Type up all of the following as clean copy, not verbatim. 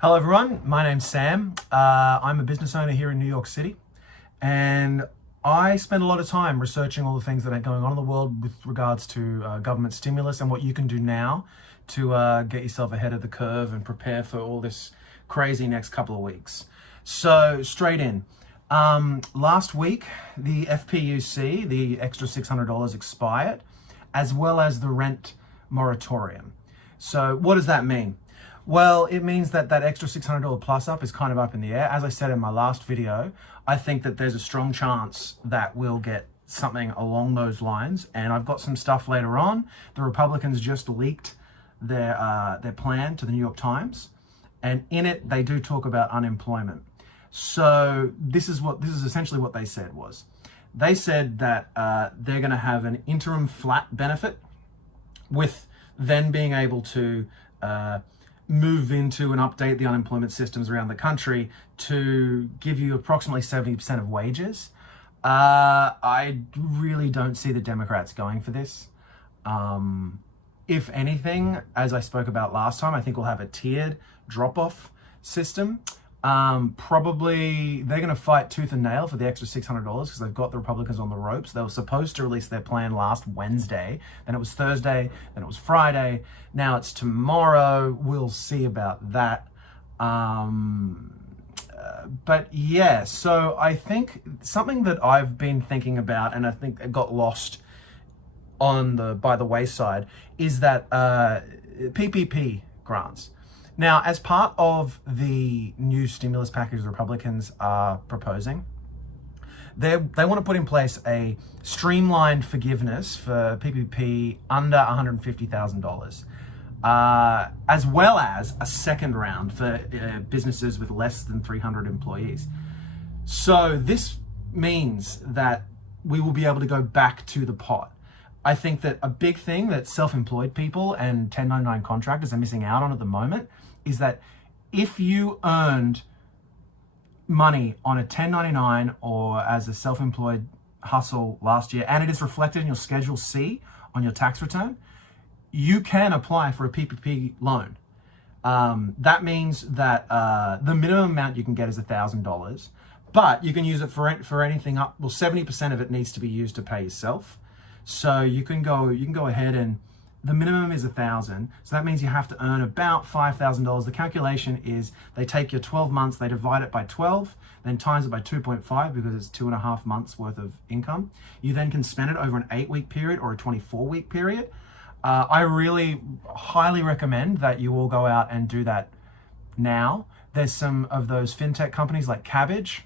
Hello everyone, my name's Sam. I'm a business owner here in New York City, and I spend a lot of time researching all the things that are going on in the world with regards to government stimulus and what you can do now to get yourself ahead of the curve and prepare for all this crazy next couple of weeks. So straight in. Last week, the FPUC, the extra $600 expired, as well as the rent moratorium. So what does that mean? Well, it means that that extra $600 plus up is kind of up in the air. As I said in my last video, I think that there's a strong chance that we'll get something along those lines. And I've got some stuff later on. The Republicans just leaked their plan to the New York Times. And in it, they do talk about unemployment. So this is essentially what they said was. They said that they're going to have an interim flat benefit with then being able to move into and update the unemployment systems around the country to give you approximately 70% of wages. I really don't see the Democrats going for this. If anything, as I spoke about last time, I think we'll have a tiered drop-off system. Probably they're going to fight tooth and nail for the extra $600 because they've got the Republicans on the ropes. They were supposed to release their plan last Wednesday, then it was Thursday, then it was Friday, now it's tomorrow. We'll see about that. But yeah, so I think something that I've been thinking about, and I think it got lost by the wayside, is that PPP grants. Now, as part of the new stimulus package the Republicans are proposing, they want to put in place a streamlined forgiveness for PPP under $150,000, as well as a second round for businesses with less than 300 employees. So this means that we will be able to go back to the pot. I think that a big thing that self-employed people and 1099 contractors are missing out on at the moment is that if you earned money on a 1099 or as a self-employed hustle last year, and it is reflected in your Schedule C on your tax return, you can apply for a PPP loan. That means that the minimum amount you can get is $1,000, but you can use it for anything up. Well, 70% of it needs to be used to pay yourself. So you can go ahead, and the minimum is $1,000. So that means you have to earn about $5,000. The calculation is they take your 12 months, they divide it by 12, then times it by 2.5 because it's 2.5 months worth of income. You then can spend it over an 8-week period or a 24-week period. I really highly recommend that you all go out and do that now. There's some of those fintech companies like Kabbage,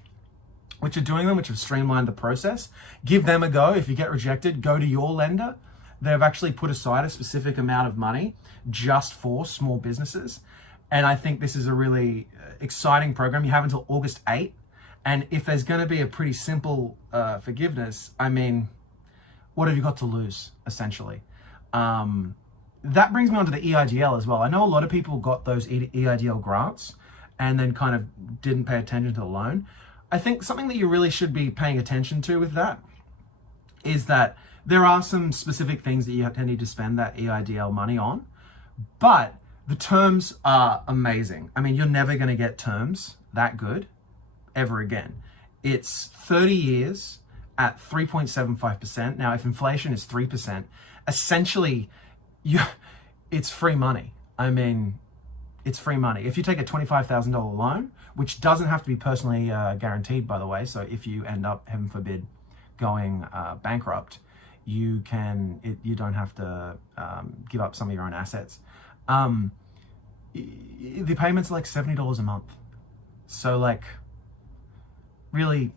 which are doing them, which have streamlined the process. Give them a go. If you get rejected, go to your lender. They've actually put aside a specific amount of money just for small businesses. And I think this is a really exciting program. You have until August 8th. And if there's going to be a pretty simple forgiveness, I mean, what have you got to lose, essentially? That brings me on to the EIDL as well. I know a lot of people got those EIDL grants and then kind of didn't pay attention to the loan. I think something that you really should be paying attention to with that is that there are some specific things that you need to spend that EIDL money on, but the terms are amazing. I mean, you're never going to get terms that good ever again. It's 30 years at 3.75%. Now, if inflation is 3%, essentially, it's free money. I mean, it's free money. If you take a $25,000 loan, which doesn't have to be personally guaranteed, by the way, so if you end up, heaven forbid, going bankrupt, you don't have to give up some of your own assets. The payments are like $70 a month. So like, really,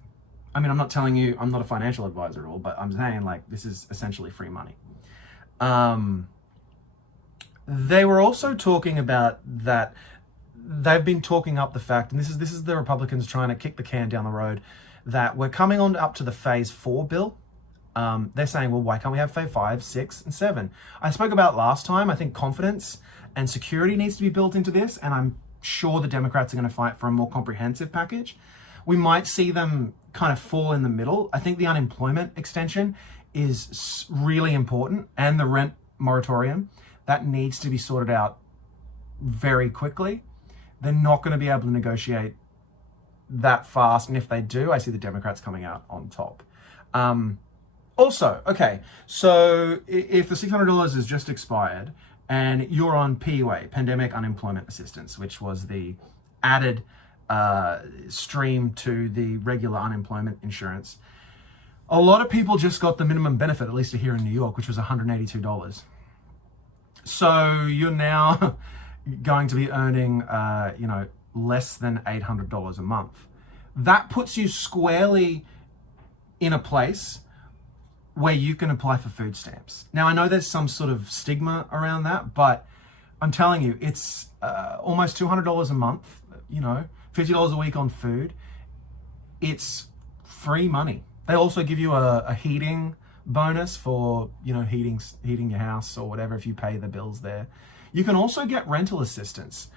I mean, I'm not telling you, I'm not a financial advisor at all, but I'm saying like, this is essentially free money. They were also talking about that they've been talking up the fact, and this is the Republicans trying to kick the can down the road, that we're coming on up to the phase 4 bill. They're saying, well, why can't we have phase 5, 6, and 7? I spoke about last time, I think confidence and security needs to be built into this, and I'm sure the Democrats are going to fight for a more comprehensive package. We might see them kind of fall in the middle. I think the unemployment extension is really important, and the rent moratorium, that needs to be sorted out very quickly. they're not going to be able to negotiate that fast. And if they do, I see the Democrats coming out on top. Also, okay, so if the $600 is just expired and you're on PUA, Pandemic Unemployment Assistance, which was the added stream to the regular unemployment insurance, a lot of people just got the minimum benefit, at least here in New York, which was $182. So you're now going to be earning, less than $800 a month. That puts you squarely in a place where you can apply for food stamps. Now, I know there's some sort of stigma around that, but I'm telling you, it's almost $200 a month, $50 a week on food. It's free money. They also give you a heating bonus for, heating your house or whatever if you pay the bills there. You can also get rental assistance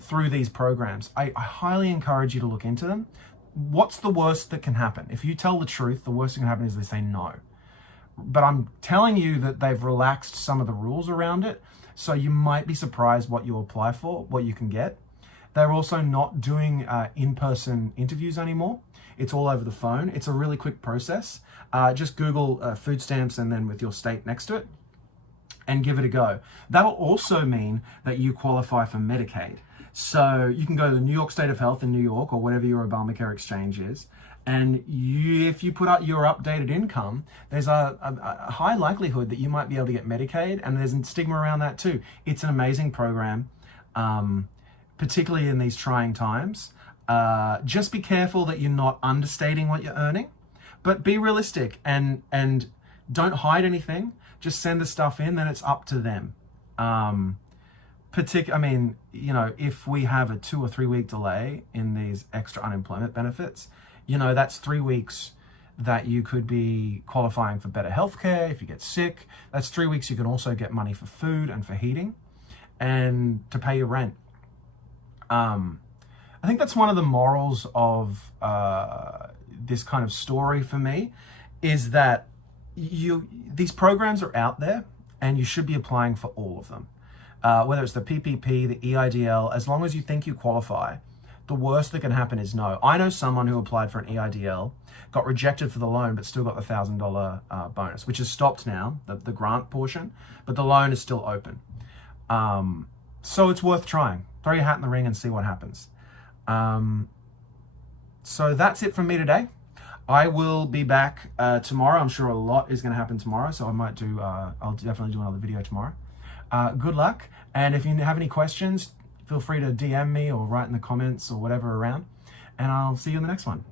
through these programs. I highly encourage you to look into them. What's the worst that can happen? If you tell the truth, the worst that can happen is they say no. But I'm telling you that they've relaxed some of the rules around it, so you might be surprised what you apply for, what you can get. They're also not doing in-person interviews anymore. It's all over the phone. It's a really quick process. Just Google food stamps and then with your state next to it and give it a go. That'll also mean that you qualify for Medicaid. So you can go to the New York State of Health in New York or whatever your Obamacare exchange is. And if you put out your updated income, there's a high likelihood that you might be able to get Medicaid, and there's a stigma around that too. It's an amazing program, particularly in these trying times. Just be careful that you're not understating what you're earning, but be realistic and don't hide anything. Just send the stuff in, then it's up to them. If we have a 2 or 3 week delay in these extra unemployment benefits, that's 3 weeks that you could be qualifying for better healthcare if you get sick. That's 3 weeks you can also get money for food and for heating and to pay your rent. I think that's one of the morals of this kind of story for me, is that these programs are out there and you should be applying for all of them. Whether it's the PPP, the EIDL, as long as you think you qualify, the worst that can happen is no. I know someone who applied for an EIDL, got rejected for the loan, but still got the $1,000 bonus, which is stopped now, the grant portion, but the loan is still open. So it's worth trying. Throw your hat in the ring and see what happens. So that's it from me today. I will be back tomorrow. I'm sure a lot is going to happen tomorrow, so I'll definitely do another video tomorrow. Good luck, and if you have any questions, feel free to DM me or write in the comments or whatever around, and I'll see you in the next one.